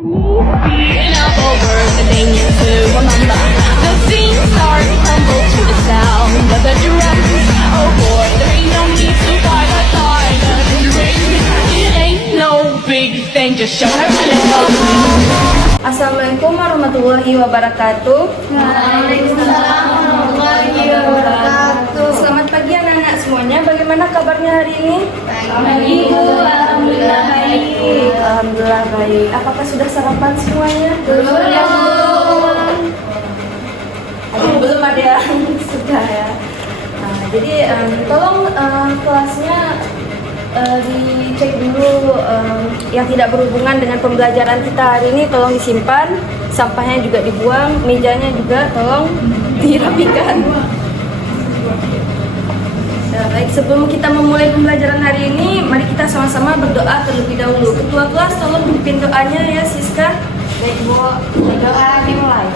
Being up over the thing to remember. The scene starts to tumble to the sound of the drum. Oh boy, there ain't no need to fight a fight. It ain't no big thing, just show her Assalamualaikum warahmatullahi wabarakatuh. Waalaikumsalam warahmatullahi wabarakatuh. Selamat pagi anak-anak semuanya. Bagaimana kabarnya hari ini? Pagi Bu, alhamdulillah baik. Alhamdulillah baik. Apakah sudah sarapan semuanya? Belum. Belum ada yang sudah ya. Nah, jadi tolong kelasnya dicek dulu yang tidak berhubungan dengan pembelajaran kita hari ini tolong disimpan, sampahnya juga dibuang, mejanya juga tolong dirapikan. Ya, baik, sebelum kita memulai pembelajaran hari ini, mari kita sama-sama berdoa terlebih dahulu. Ketua kelas tolong pimpin doanya ya Siska. Baik Bu, berdoa dimulai.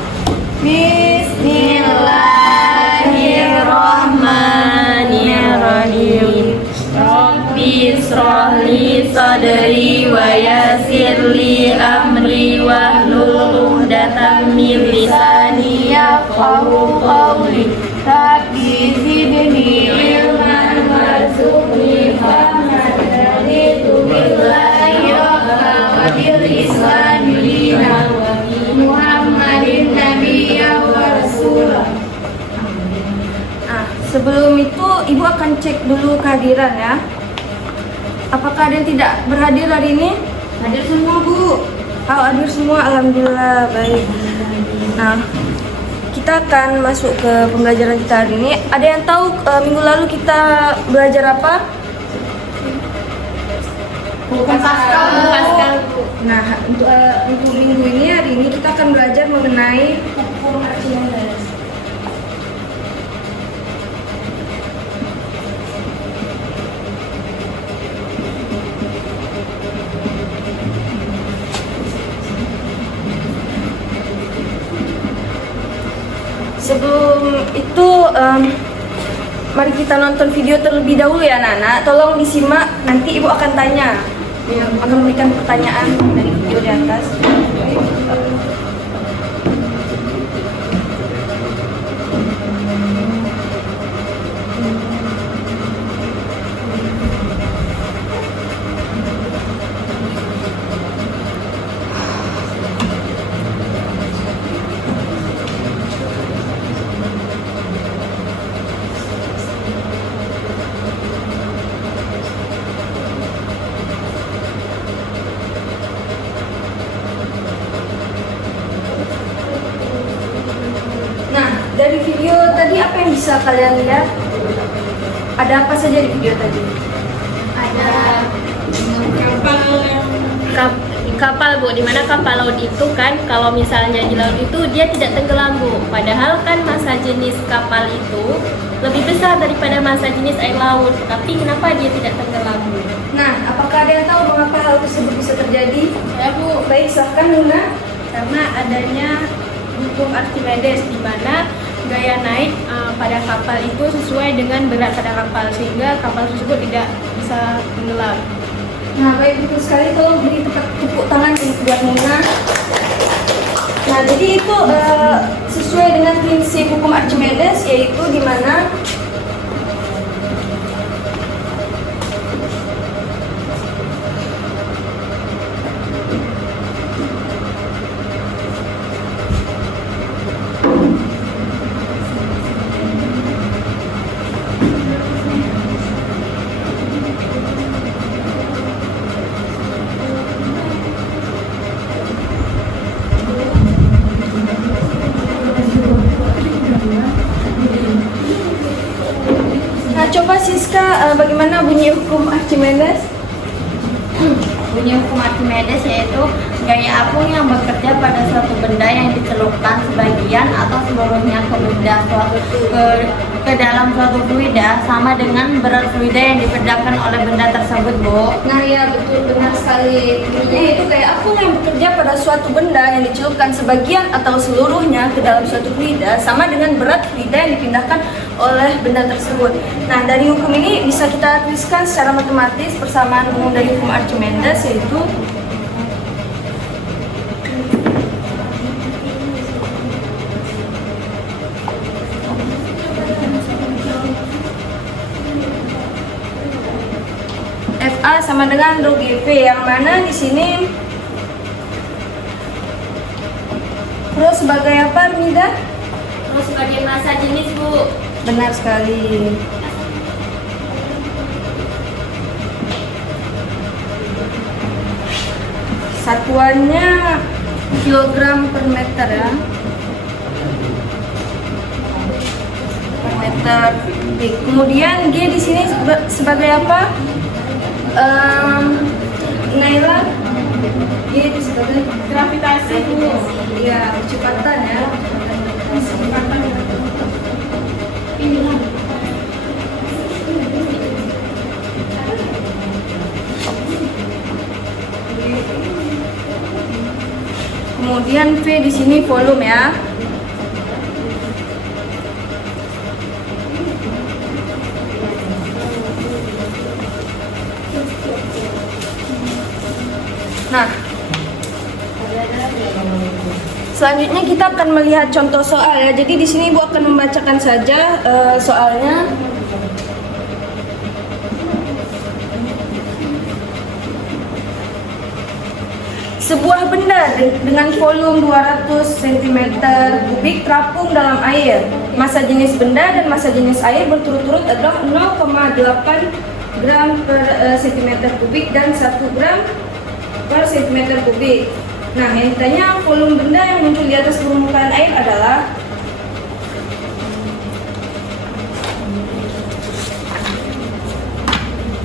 Bismillahirrahmanirrahim. Rabbi shrah li sadri wa yassir li amri wahlul 'uqdatam min lisani yafqahu qawli. Rabbi zidni ilman warzuqni fahman. Raditu billahi rabban wa bil islami dinan wa bi Muhammadin nabiyyan wa rasulah. Sebelum itu Ibu akan cek dulu kehadiran ya. Apakah ada yang tidak berhadir hari ini? Hadir semua Bu. Hadir semua, alhamdulillah baik. Nah, kita akan masuk ke pembelajaran kita hari ini. Ada yang tahu minggu lalu kita belajar apa? Hukum Paskal Bu. Nah, untuk minggu ini hari ini kita akan belajar mengenai hukum Archimedes. Sebelum itu, mari kita nonton video terlebih dahulu ya anak-anak. Tolong disimak, nanti Ibu akan tanya. Akan memberikan pertanyaan dari video di atas. Dari video tadi apa yang bisa kalian lihat? Ada apa saja di video tadi? Ada kapal Bu, dimana kapal laut itu kan kalau misalnya di laut itu dia tidak tenggelam Bu, padahal kan massa jenis kapal itu lebih besar daripada massa jenis air laut, tapi kenapa dia tidak tenggelam Bu? Nah, apakah ada yang tahu mengapa hal tersebut bisa terjadi? Ya Bu, Baik, silahkan Luna. karena adanya hukum Archimedes di mana gaya naik pada kapal itu sesuai dengan berat pada kapal sehingga kapal tersebut tidak bisa tenggelam. Nah, baik, betul sekali. Tolong beri tepuk tangan buat Luna. Nah, jadi itu sesuai dengan prinsip hukum Archimedes, yaitu di mana coba Siska, bagaimana bunyi hukum Archimedes? Bunyi hukum Archimedes yaitu gaya apung yang bekerja pada suatu benda yang dicelupkan sebagian atau seluruhnya ke dalam suatu fluida sama dengan berat fluida yang dipindahkan oleh benda tersebut Bu. Nah ya, betul, benar sekali. Intinya itu kayak apung yang bekerja pada suatu benda yang dicelupkan sebagian atau seluruhnya ke dalam suatu fluida sama dengan berat fluida yang dipindahkan oleh benda tersebut. Nah, dari hukum ini bisa kita tuliskan secara matematis persamaan umum dari hukum Archimedes, yaitu A sama dengan rho GV, yang mana di sini rho sebagai apa, Mida? Rho sebagai massa jenis, Bu. Benar sekali. Satuannya kilogram per meter ya. Per meter. Oke, kemudian G di sini sebagai apa? Naila, G itu sebagai Gravitasi, Bu. ya kecepatan ya. Kemudian V di sini volume ya. Nah, selanjutnya kita akan melihat contoh soal ya. Jadi di sini Ibu akan membacakan saja soalnya. Sebuah benda dengan volume 200 cm kubik terapung dalam air. Massa jenis benda dan massa jenis air berturut-turut adalah 0,8 gram per cm kubik dan 1 gram per cm kubik. Nah, yang ditanya volume benda yang muncul di atas permukaan air adalah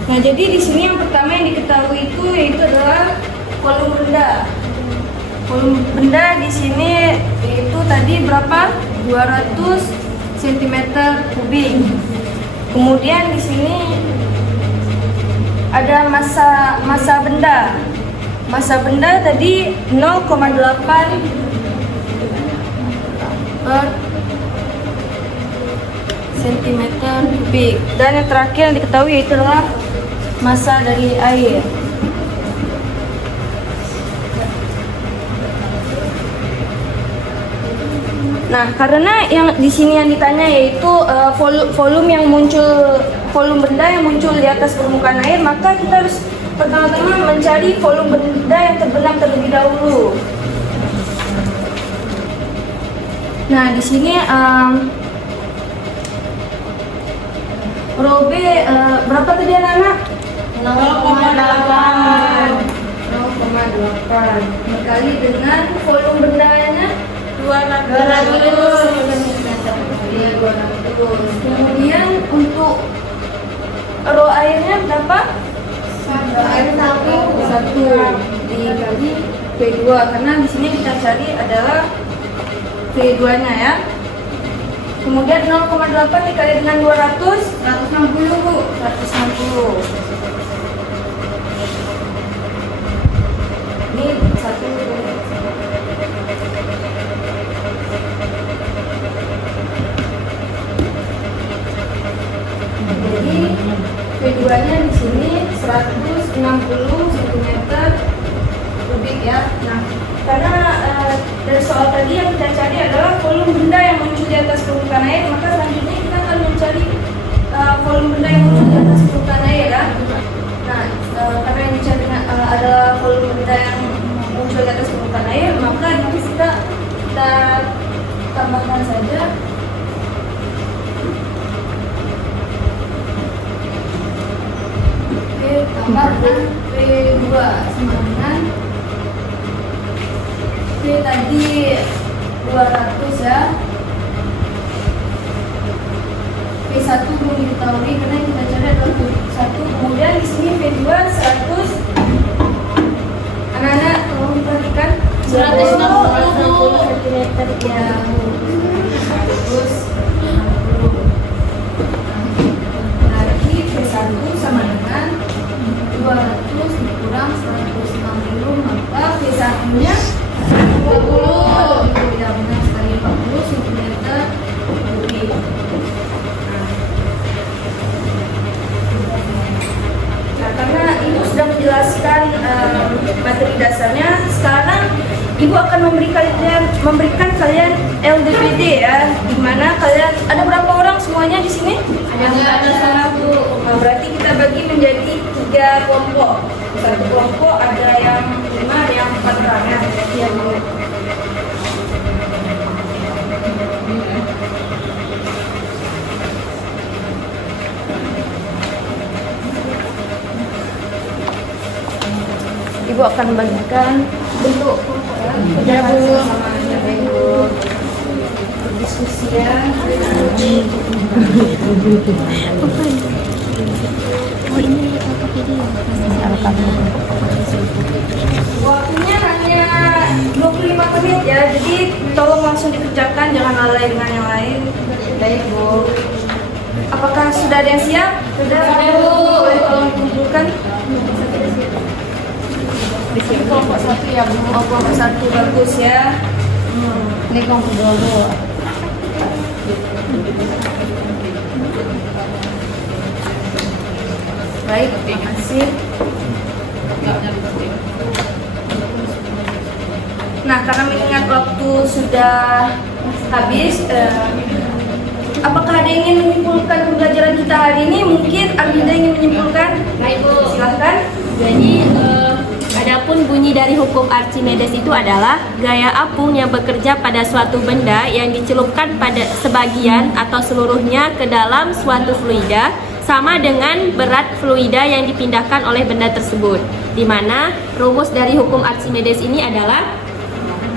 Nah, jadi di sini yang pertama yang diketahui itu yaitu adalah volume benda. Volume benda di sini itu tadi berapa? 200 cm kubik. Kemudian di sini ada massa benda. Massa benda tadi 0,8 per cm kubik. Dan yang terakhir yang diketahui yaitu adalah massa dari air. Nah, karena yang di sini yang ditanya yaitu volume yang muncul, volume benda yang muncul di atas permukaan air, maka kita harus pertama-tama mencari volume benda yang terbenam terlebih dahulu. Nah, di sini rho B berapa tadi anak-anak? 0,8 dikali dengan volume bendanya 200. Kemudian untuk rho airnya berapa? Air 1 dikali V2, karena di sini kita cari adalah V2-nya ya. Kemudian 0,8 dikali dengan 200, 160 Bu. 160. Ini 1. Jadi V2-nya di sini 160 cm kubik ya. Nah, karena dari soal tadi yang kita cari adalah volume benda yang muncul di atas permukaan air, maka selanjutnya kita akan mencari volume benda yang muncul di atas permukaan air ya. Nah, karena yang dicari adalah volume benda yang muncul di atas permukaan air, maka nanti kita tambahkan saja tambah dengan V2 sama dengan V tadi 200 ya. V1 belum diketahui karena yang kita cari adalah V1. Kemudian di sini V2 100. Anak-anak tolong diperhatikan 160 cm ya. 160. Lagi V1 sama dengan 200 dikurang 160, maka V1-nya 40. Tidak benar sekali, 40 cm kubik. Nah, karena Ibu sudah menjelaskan materi dasarnya, sekarang Ibu akan memberikan kalian LDPD ya, di mana kalian ada berapa orang semuanya di sini? Ada 1. Nah, berarti kita bagi menjadi 3 kelompok. Satu kelompok ada yang 5, ada yang 4 orang ya. Iya, Bu. Ibu akan membagikan bentuk kelompok ya. Bu. Sama Ibu. Diskusi ya. Waktunya hanya 25 menit ya, jadi tolong langsung dikerjakan, jangan lalai dengan yang lain. Baik, Bu. Apakah sudah ada yang siap? Sudah, Bu. Boleh tolong dikumpulkan. Di sini kelompok 1 ya, Bu. Oh, kelompok 1 bagus ya. Ini kelompok 2, Bu. Baik, terima kasih. Nah, karena mengingat waktu sudah habis, apakah ada yang ingin menyimpulkan pembelajaran kita hari ini? Mungkin Arminda ingin menyimpulkan? Baik, Bu. Silahkan. Jadi, adapun bunyi dari hukum Archimedes itu adalah gaya apung yang bekerja pada suatu benda yang dicelupkan pada sebagian atau seluruhnya ke dalam suatu fluida sama dengan berat fluida yang dipindahkan oleh benda tersebut. Di mana rumus dari hukum Archimedes ini adalah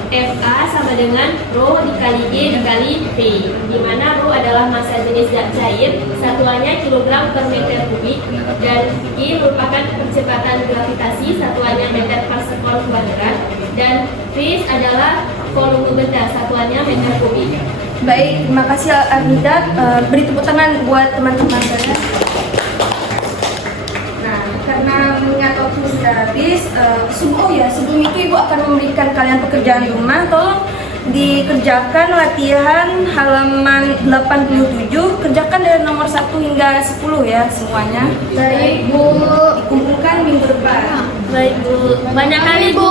FA sama dengan Rho dikali G dikali V, di mana Rho adalah massa jenis zat cair, satuannya kilogram per meter kubik, dan G merupakan percepatan gravitasi, satuannya meter per sekon kuadrat, dan V adalah volume benda, satuannya meter kubik. Baik, terima kasih Arminda. Beri tepuk tangan buat teman-teman saya. Nah, karena mengingat waktu sudah habis, sebelum itu Ibu akan memberikan kalian pekerjaan rumah. Tolong dikerjakan latihan halaman 87. Kerjakan dari nomor 1 hingga 10 ya semuanya. Baik, Bu. Dikumpulkan minggu depan. Baik, Bu. Banyak kali, Bu.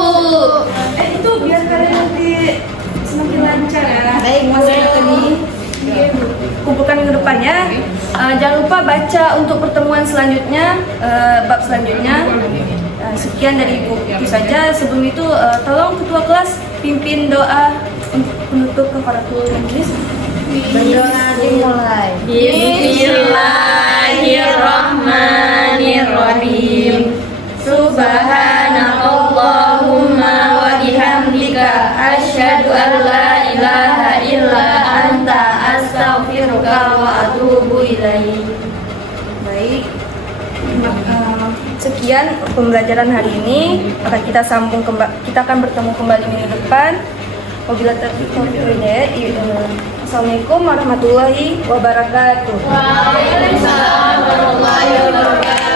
Itu biar kalian nanti semakin lancar ya. Baik, Bu. Kumpulkan minggu depan ya. Jangan lupa baca untuk pertemuan selanjutnya, bab selanjutnya. Sekian dari Ibu itu saja. Sebelum itu tolong ketua kelas pimpin doa untuk penutup kafaratul majelis. Berdoa dimulai. Bismillahirrahmanirrahim. Subhanakallahumma wa bihamdika asyhadu an la ilaha illa anta astaghfiruka wa atubu ilaik. Baik. Sekian pembelajaran hari ini. Akan kita sambung kita akan bertemu kembali minggu depan. Wabillahi taufiq wal hidayah. Assalamualaikum warahmatullahi wabarakatuh. Waalaikumsalam warahmatullahi wabarakatuh.